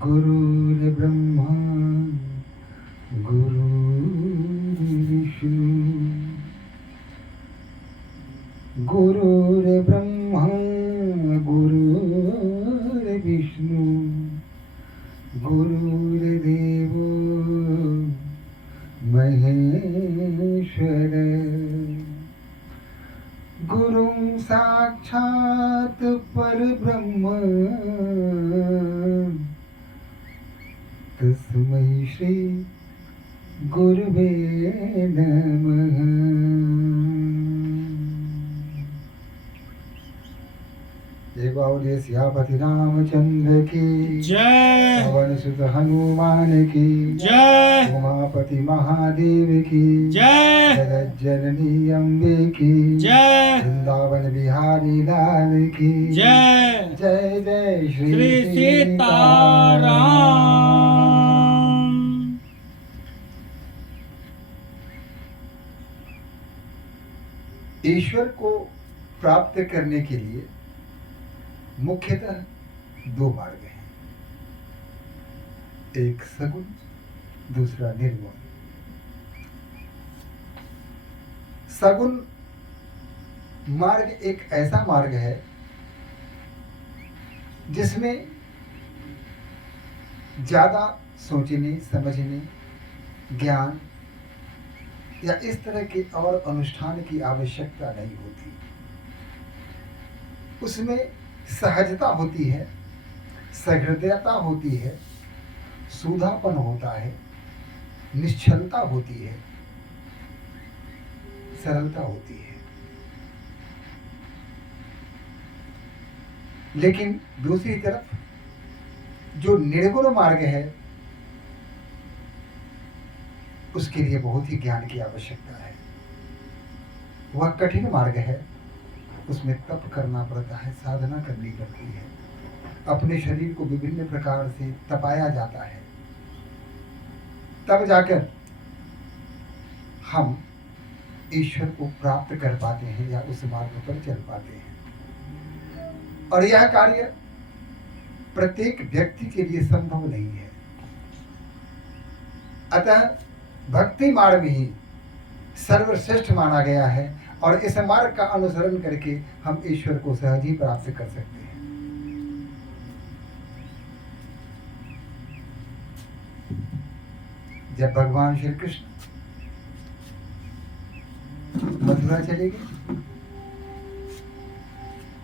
गुरुर्ब्रह्मा गुरुर्विष्णु गुरुर्ब्रह्मा गुरुर्विष्णु गुरुर्देवो महेश्वर गुरुं साक्षात् परब्रह्म तस्मै श्री गुरुवे नमः। जय बावली सियापति रामचंद्र की जय। पवन सुत हनुमान की जय। उमापति महादेव की जय। जगत जननी अम्बे की जय। वृंदावन बिहारी लाल की जय। जय जय श्री सीताराम। ईश्वर को प्राप्त करने के लिए मुख्यतः दो मार्ग हैं, एक सगुण दूसरा निर्गुण। सगुण मार्ग एक ऐसा मार्ग है जिसमें ज्यादा सोचने समझने ज्ञान या इस तरह के और अनुष्ठान की आवश्यकता नहीं होती। उसमें सहजता होती है, सहृदयता होती है, सूधापन होता है, निश्चलता होती है, सरलता होती है। लेकिन दूसरी तरफ जो निर्गुण मार्ग है उसके लिए बहुत ही ज्ञान की आवश्यकता है। वह कठिन मार्ग है, उसमें तप करना पड़ता है, साधना करनी पड़ती है, अपने शरीर को विभिन्न प्रकार से तपाया जाता है, तब जाकर हम ईश्वर को प्राप्त कर पाते हैं या उस मार्ग पर चल पाते हैं। और यह कार्य प्रत्येक व्यक्ति के लिए संभव नहीं है। अतः भक्ति मार्ग ही सर्वश्रेष्ठ माना गया है और इस मार्ग का अनुसरण करके हम ईश्वर को सहज ही प्राप्त कर सकते हैं। जब भगवान श्री कृष्ण मथुरा चले गए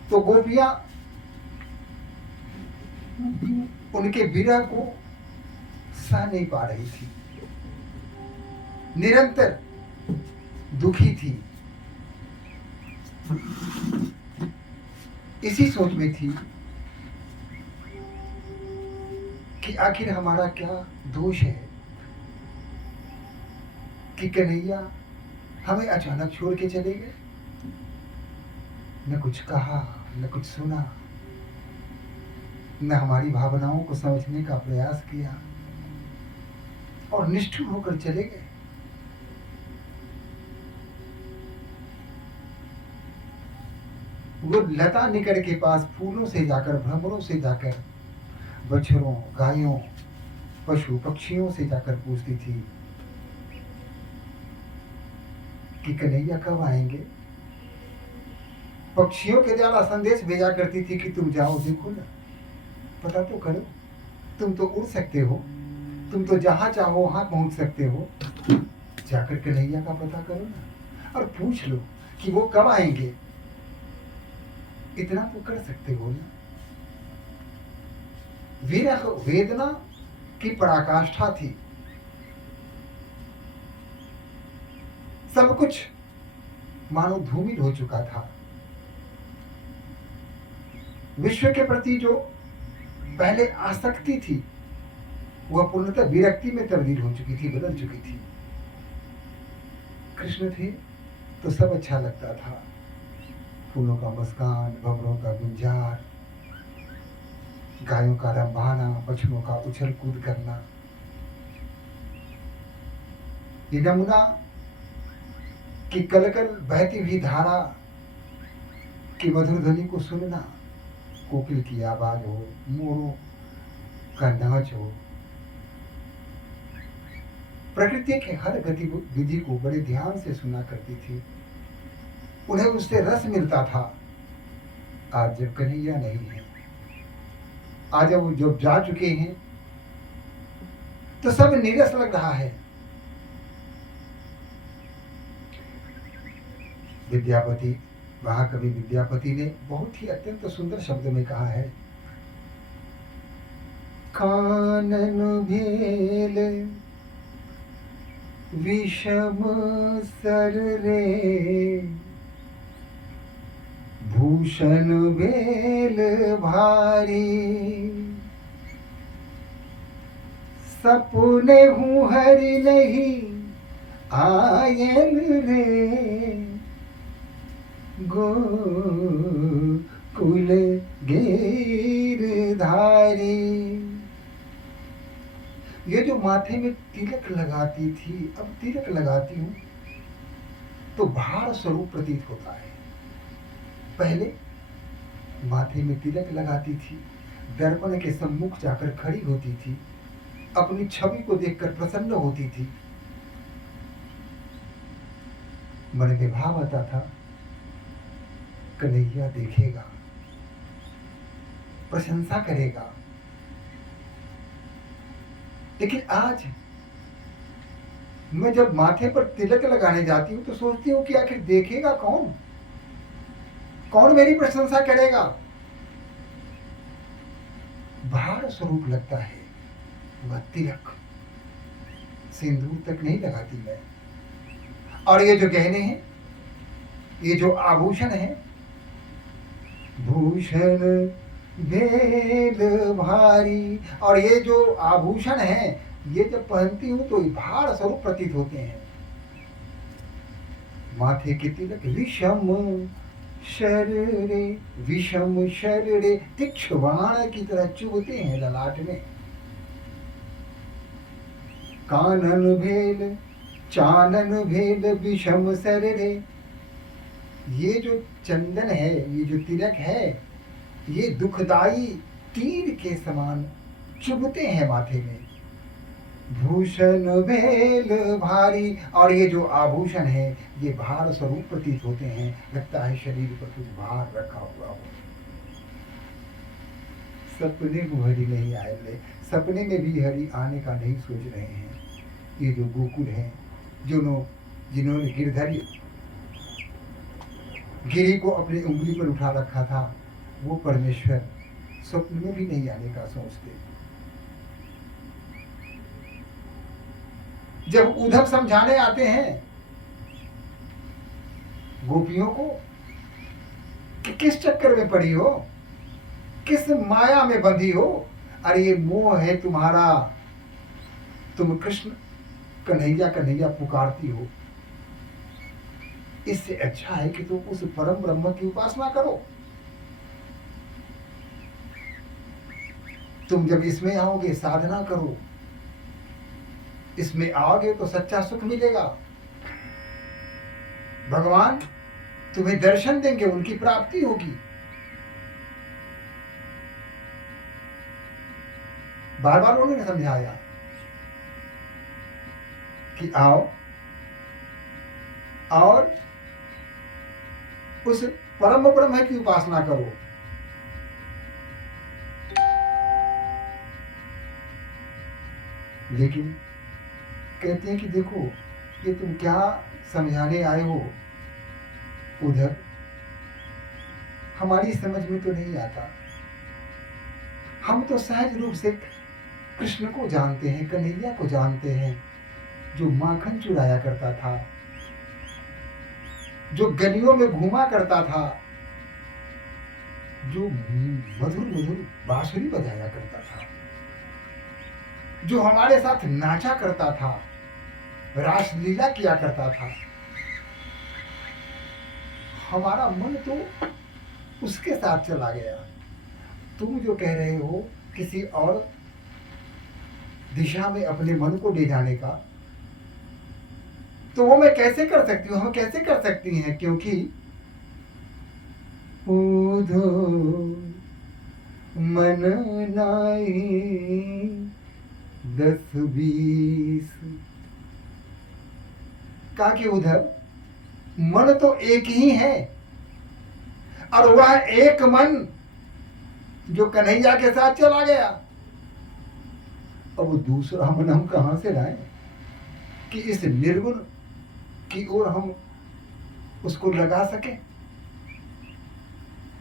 तो गोपियां उनके विरह को सह नहीं पा रही थी, निरंतर दुखी थी, इसी सोच में थी कि आखिर हमारा क्या दोष है कि कन्हैया हमें अचानक छोड़ के चले गए। न कुछ कहा, न कुछ सुना, न हमारी भावनाओं को समझने का प्रयास किया और निष्ठुर होकर चले गए। वो लता निकट के पास फूलों से जाकर, भ्रमरों से जाकर, बछड़ों, गायों, पशु पक्षियों से जाकर पूछती थी कि कन्हैया कब आएंगे। पक्षियों के द्वारा संदेश भेजा करती थी कि तुम जाओ, देखो ना, पता तो करो, तुम तो उड़ सकते हो, तुम तो जहां चाहो वहां पहुंच सकते हो, जाकर कन्हैया का पता करो ना और पूछ लो कि वो कब आएंगे। इतना तो कर सकते हो ना। विरह वेदना की पराकाष्ठा थी। सब कुछ मानो धूमिल हो चुका था। विश्व के प्रति जो पहले आसक्ति थी वह पूर्णतः विरक्ति में तब्दील हो चुकी थी, बदल चुकी थी। कृष्ण थे तो सब अच्छा लगता था। फूलों का मुस्कान, भंवरों का गुंजार, गायों का रंभाना, बछड़ों का उछल कूद करना। ये यमुना की कलकल बहती हुई धारा की मधुर ध्वनि को सुनना, कोकिल की आवाज हो, मोरों का नाच हो, प्रकृति के हर गतिविधि को बड़े ध्यान से सुना करती थी। उन्हें उससे रस मिलता था। आज जब कन्हैया नहीं है, आज वो जब जा चुके हैं, तो सब नीरस लग रहा है। विद्यापति, महाकवि विद्यापति ने बहुत ही अत्यंत सुंदर शब्द में कहा है, कानन भेल विषम सर रे, भूषण भेल भारी, सपने हूँ हरि नहीं आयल रे, गोकुल गिरधारी। ये जो माथे में तिलक लगाती थी, अब तिलक लगाती हूं तो भार स्वरूप प्रतीत होता है। पहले माथे में तिलक लगाती थी, दर्पण के सम्मुख जाकर खड़ी होती थी, अपनी छवि को देखकर प्रसन्न होती थी, मन में भाव आता था, कन्हैया देखेगा, प्रशंसा करेगा। लेकिन आज मैं जब माथे पर तिलक लगाने जाती हूं तो सोचती हूं कि आखिर देखेगा कौन, कौन मेरी प्रशंसा करेगा। भार स्वरूप लगता है वह तिलक, सिंदूर तक नहीं लगाती मैं। और ये जो गहने हैं, ये जो आभूषण हैं, भूषण भेल भारी, और ये जो आभूषण हैं, ये जब पहनती हूं तो भार स्वरूप प्रतीत होते हैं। माथे के तिलक विषम शररे, विषम शररे, तीक्ष्ण बाण की तरह चुभते हैं ललाट में। कानन भेल चानन भेल विषम शररे, ये जो चंदन है, ये जो तिलक है, ये दुखदाई तीर के समान चुभते हैं माथे में। भूषण भेल भारी, और ये जो आभूषण है, ये भार स्वरूप प्रतीत होते हैं। लगता है शरीर पर कुछ भार रखा हुआ हो। सपने को हरि नहीं आए ले, सपने में भी हरि आने का नहीं सोच रहे हैं। ये जो गोकुल है, जिन्होंने गिरधरी गिरी को अपनी उंगली पर उठा रखा था, वो परमेश्वर स्वप्न में भी नहीं आने का सोचते। जब उद्धव समझाने आते हैं गोपियों को कि किस चक्कर में पड़ी हो, किस माया में बंधी हो, अरे ये मोह है तुम्हारा, तुम कृष्ण कन्हैया कन्हैया पुकारती हो, इससे अच्छा है कि तुम उस परम ब्रह्म की उपासना करो। तुम जब इसमें आओगे, साधना करो, इसमें आओगे तो सच्चा सुख मिलेगा। भगवान तुम्हें दर्शन देंगे, उनकी प्राप्ति होगी। बार बार उन्होंने समझाया कि आओ और उस परम ब्रह्म की उपासना करो। लेकिन कहते हैं कि देखो, ये तुम क्या समझाने आए हो उधर, हमारी समझ में तो नहीं आता। हम तो सहज रूप से कृष्ण को जानते हैं, कन्हैया को जानते हैं, जो माखन चुराया करता था, जो गलियों में घूमा करता था, जो मधुर मधुर बांसुरी बजाया करता था, जो हमारे साथ नाचा करता था, रासलीला किया करता था। हमारा मन तो उसके साथ चला गया। तुम जो कह रहे हो किसी और दिशा में अपने मन को ले जाने का, तो वो मैं कैसे कर सकती हूँ, हम कैसे कर सकती हैं, क्योंकि ऊधो मन नाई 10-20। कहा कि उधर मन तो एक ही है, और वह एक मन जो कन्हैया के साथ चला गया, अब वो दूसरा मन हम कहां से लाएं कि इस निर्गुण की ओर हम उसको लगा सके।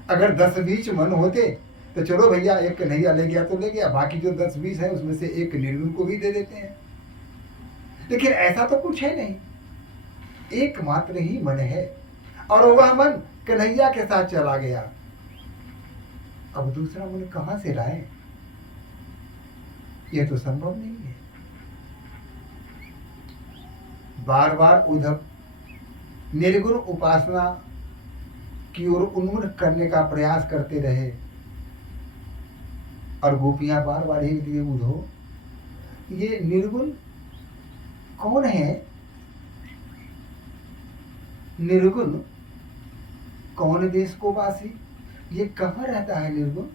अगर 10-20 मन होते तो चलो भैया, एक कन्हैया ले गया तो ले गया, बाकी जो 10-20 है उसमें से एक निर्गुण को भी दे देते हैं। लेकिन ऐसा तो कुछ है नहीं, एकमात्र ही मन है, और वह मन कन्हैया के साथ चला गया। अब दूसरा मन कहां से लाएं? यह तो संभव नहीं है। बार बार उद्धव निर्गुण उपासना की ओर उन्मुख करने का प्रयास करते रहे, और गोपियां बार बार एक दिए, उद्धव ये निर्गुण कौन है? निर्गुण कौन देश को वासी? ये कहाँ रहता है निर्गुण?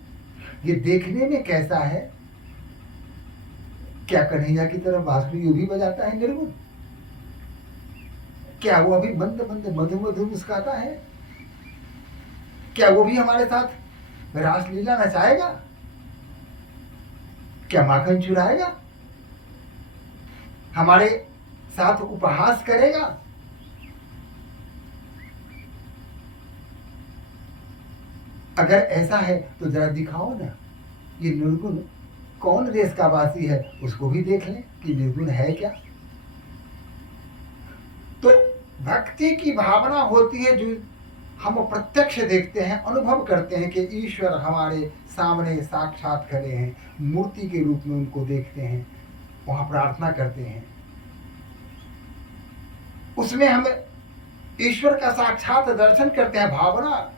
ये देखने में कैसा है? क्या कन्हैया की तरह बांसुरी यूं भी बजाता है निर्गुण? क्या वो अभी मंद मंद मधु मधु मुस्काता है? क्या वो भी हमारे साथ रासलीला नचाएगा? क्या माखन चुराएगा? हमारे साथ उपहास करेगा? अगर ऐसा है तो जरा दिखाओ ना, ये निर्गुण कौन देश का वासी है, उसको भी देख लें कि निर्गुण है क्या। तो भक्ति की भावना होती है जो हम प्रत्यक्ष देखते हैं, अनुभव करते हैं कि ईश्वर हमारे सामने साक्षात खड़े हैं, मूर्ति के रूप में उनको देखते हैं, वहां प्रार्थना करते हैं, उसमें हम ईश्वर का साक्षात दर्शन करते हैं, भावना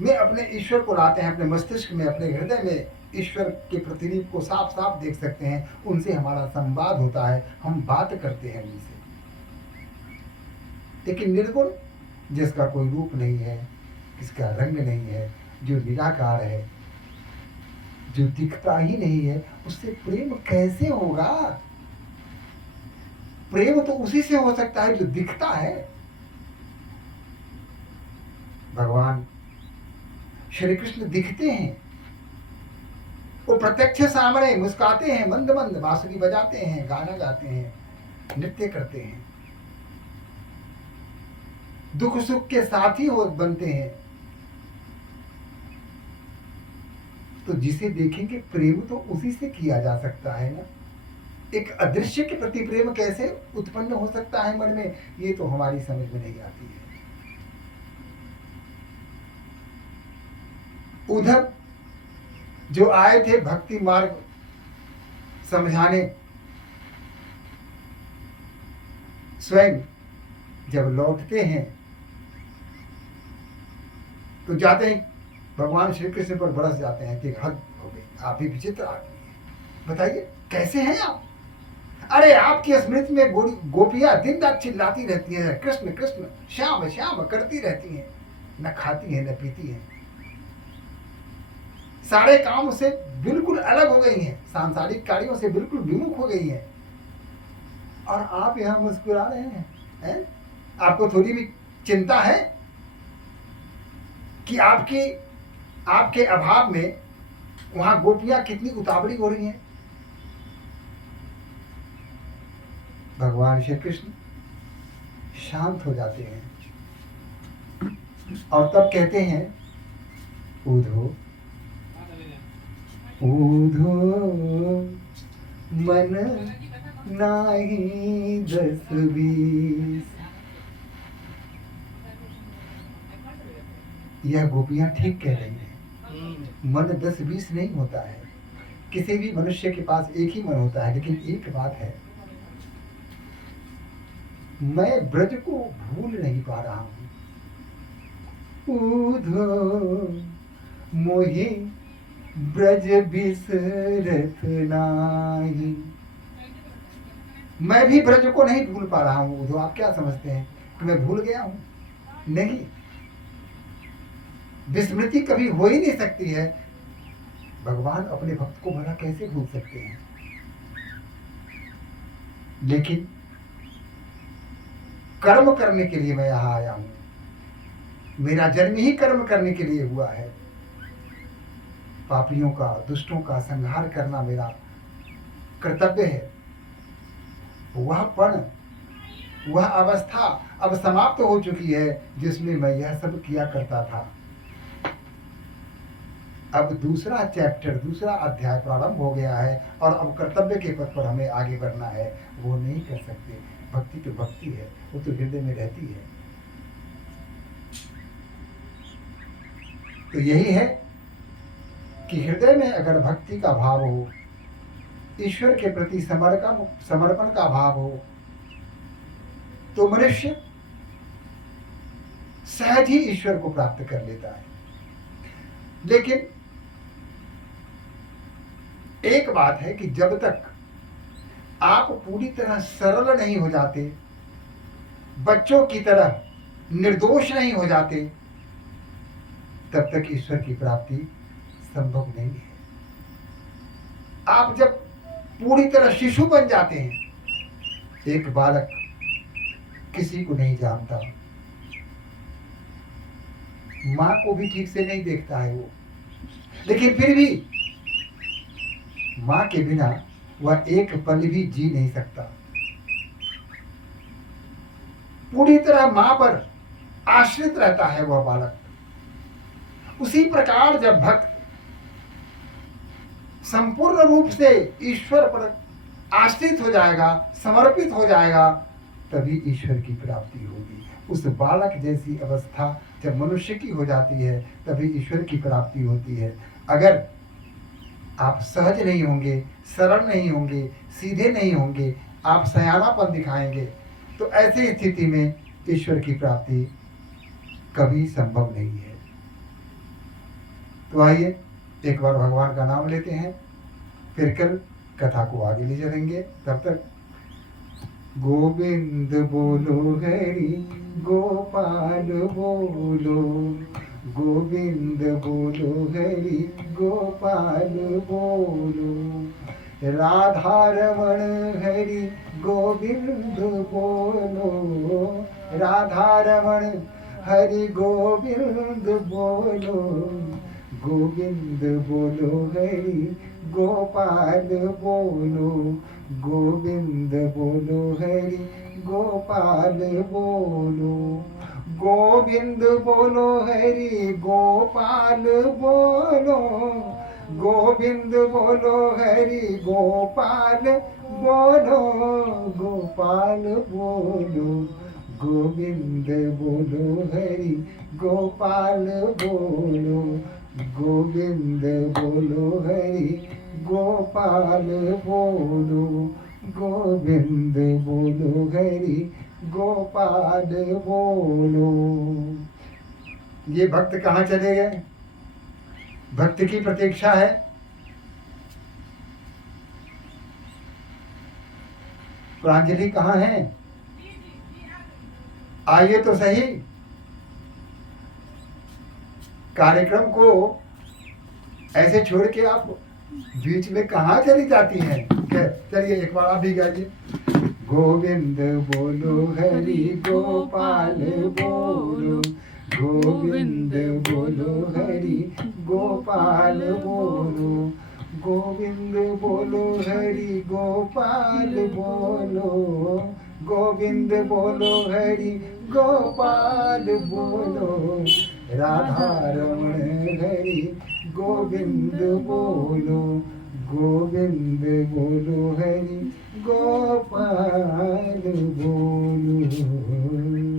में अपने ईश्वर को लाते हैं, अपने मस्तिष्क में, अपने हृदय में ईश्वर के प्रतिरूप को साफ साफ देख सकते हैं, उनसे हमारा संवाद होता है, हम बात करते हैं उनसे। लेकिन निर्गुण जिसका कोई रूप नहीं है, जिसका रंग नहीं है, जो निराकार है, जो दिखता ही नहीं है, उससे प्रेम कैसे होगा? प्रेम तो उसी से हो सकता है जो दिखता है। भगवान श्री कृष्ण दिखते हैं, वो प्रत्यक्ष सामने मुस्काते हैं, मंद मंद बांसुरी बजाते हैं, गाना गाते हैं, नृत्य करते हैं, दुख सुख के साथी हो बनते हैं। तो जिसे देखेंगे प्रेम तो उसी से किया जा सकता है ना। एक अदृश्य के प्रति प्रेम कैसे उत्पन्न हो सकता है मन में, ये तो हमारी समझ में नहीं आती है। उधर जो आए थे भक्ति मार्ग समझाने, स्वयं जब लौटते हैं तो जाते ही भगवान श्री कृष्ण पर बरस जाते हैं कि हद हो गई, आप ही विचित्र आदमी हैं, बताइए कैसे हैं आप? अरे आपकी स्मृति में गोपियां दिन रात चिल्लाती रहती हैं, कृष्ण कृष्ण श्याम श्याम करती रहती हैं, न खाती हैं न पीती हैं, सारे काम से बिल्कुल अलग हो गई हैं, सांसारिक कार्यों से बिल्कुल विमुख हो गई हैं, और आप यहाँ मुस्कुरा रहे हैं? आपको थोड़ी भी चिंता है कि आपके अभाव में वहां गोपियां कितनी उतावली हो रही हैं? भगवान श्री कृष्ण शांत हो जाते हैं और तब कहते हैं, ऊधो ऊधो मन नाही 10-20। यह गोपियां ठीक कह रही हैं, मन 10-20 नहीं होता है, किसी भी मनुष्य के पास एक ही मन होता है। लेकिन एक बात है, मैं ब्रज को भूल नहीं पा रहा हूं। ऊधो मोहि ब्रज बिसरत नाही। मैं भी ब्रज को नहीं भूल पा रहा हूँ। ऊधो, आप क्या समझते हैं कि मैं भूल गया हूँ? नहीं, विस्मृति कभी हो ही नहीं सकती है। भगवान अपने भक्त को भला कैसे भूल सकते हैं? लेकिन कर्म करने के लिए मैं यहां आया हूं। मेरा जन्म ही कर्म करने के लिए हुआ है। पापियों का, दुष्टों का संहार करना मेरा कर्तव्य है। वह पण, वह अवस्था अब समाप्त हो चुकी है जिसमें मैं यह सब किया करता था। अब दूसरा चैप्टर, दूसरा अध्याय प्रारंभ हो गया है और अब कर्तव्य के पथ पर हमें आगे बढ़ना है। वो नहीं कर सकते। भक्ति तो भक्ति है, वो तो हृदय में रहती है। तो यही है कि हृदय में अगर भक्ति का भाव हो, ईश्वर के प्रति समर्पण का भाव हो, तो मनुष्य सहज ही ईश्वर को प्राप्त कर लेता है। लेकिन एक बात है कि जब तक आप पूरी तरह सरल नहीं हो जाते, बच्चों की तरह निर्दोष नहीं हो जाते, तब तक ईश्वर की प्राप्ति संभव नहीं है। आप जब पूरी तरह शिशु बन जाते हैं, एक बालक किसी को नहीं जानता, मां को भी ठीक से नहीं देखता है वो, लेकिन फिर भी मां के बिना वह एक पल भी जी नहीं सकता। पूरी तरह मां पर आश्रित रहता है वह बालक। उसी प्रकार जब भक्त संपूर्ण रूप से ईश्वर पर आश्रित हो जाएगा, समर्पित हो जाएगा, तभी ईश्वर की प्राप्ति होगी। उस बालक जैसी अवस्था जब मनुष्य की हो जाती है, तभी ईश्वर की प्राप्ति होती है। अगर आप सहज नहीं होंगे, सरल नहीं होंगे, सीधे नहीं होंगे, आप सयानापन दिखाएंगे, तो ऐसी स्थिति में ईश्वर की प्राप्ति कभी संभव नहीं है। तो आइए एक बार भगवान का नाम लेते हैं, फिर कल कथा को आगे ले चलेंगे। तब तक गोविंद बोलो हरि गोपाल बोलो, गोविंद बोलो हरि गोपाल बोलो, राधा रमण हरि गोविंद बोलो, राधा रमण हरि गोविंद बोलो, गोविंद बोलो हरि गोपाल बोलो, गोविंद बोलो हरि गोपाल बोलो, गोविंद बोलो हरि गोपाल बोलो, गोविंद बोलो हरि गोपाल बोलो, गोपाल बोलो, गोविंद बोलो हरि गोपाल बोलो, गोविंद बोलो हरि गोपाल बोलो, गोविंद बोलो हरि गोपाल बोलो। ये भक्त कहाँ चले गए? भक्त की प्रतीक्षा है। प्रांजलि कहाँ है? आइए तो सही। कार्यक्रम को ऐसे छोड़ के आप बीच में कहाँ चली जाती हैं? चलिए एक बार आप भी गाइए। गोविंद बोलो हरि गोपाल बोलो, गोविंद बोलो हरि गोपाल बोलो, गोविंद बोलो हरि गोपाल बोलो, गोविंद बोलो हरि गोपाल बोलो, राधा रमण हरि गोविंद बोलो, गोविंद बोलो हरि गोपाल बोलो।